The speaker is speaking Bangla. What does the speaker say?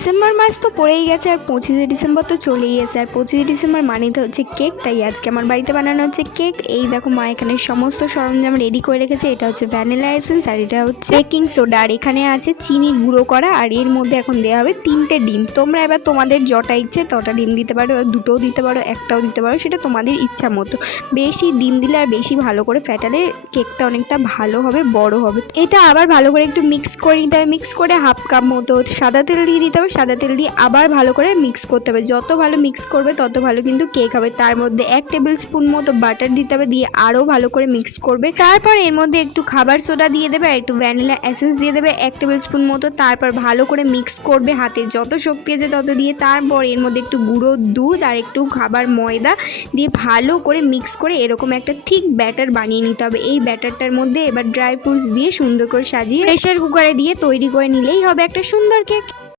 ডিসেম্বর মাস তো পড়েই গেছে আর 25শে ডিসেম্বর তো চলেই এসেছে। আর 25শে ডিসেম্বর মানেই তো হচ্ছে কেক, তাই আজকে আমার বাড়িতে বানানো হচ্ছে কেক। এই দেখো মা এখানে সমস্ত সরঞ্জাম রেডি করে রেখেছে। এটা হচ্ছে ভ্যানিলা এসেন্স আর এটা হচ্ছে বেকিং সোডা, আর এখানে আছে চিনি গুঁড়ো করা, আর এর মধ্যে এখন দেওয়া হবে 3টে ডিম। তোমরা এবার তোমাদের যটা ইচ্ছে তটা ডিম দিতে পারো, দুটোও দিতে পারো, একটাও দিতে পারো, সেটা তোমাদের ইচ্ছা মতো। বেশি ডিম দিলে আর বেশি ভালো করে ফ্যাটালে কেকটা অনেকটা ভালো হবে, বড় হবে। এটা আবার ভালো করে একটু মিক্স করে নিতে হবে। মিক্স করে হাফ কাপ মতো সাদা তেল দিয়ে দিতে হবে। সাদা তেল দিয়ে আবার ভালো করে মিক্স করতে হবে। যত ভালো মিক্স করবে তত ভালো কিন্তু কেক হবে। তার মধ্যে 1 টেবিল স্পুন মতো বাটার দিতে হবে, দিয়ে আরও ভালো করে মিক্স করবে। তারপর এর মধ্যে একটু খাবার সোডা দিয়ে দেবে আর একটু ভ্যানিলা এসেন্স দিয়ে দেবে 1 টেবিল স্পুন মতো। তারপর ভালো করে মিক্স করবে, হাতে যত শক্তি আছে তত দিয়ে। তারপর এর মধ্যে একটু গুঁড়ো দুধ আর একটু খাবার ময়দা দিয়ে ভালো করে মিক্স করে এরকম একটা ঠিক ব্যাটার বানিয়ে নিতে হবে। এই ব্যাটারটার মধ্যে এবার ড্রাই ফ্রুটস দিয়ে সুন্দর করে সাজিয়ে প্রেসার কুকারে দিয়ে তৈরি করে নিলেই হবে একটা সুন্দর কেক।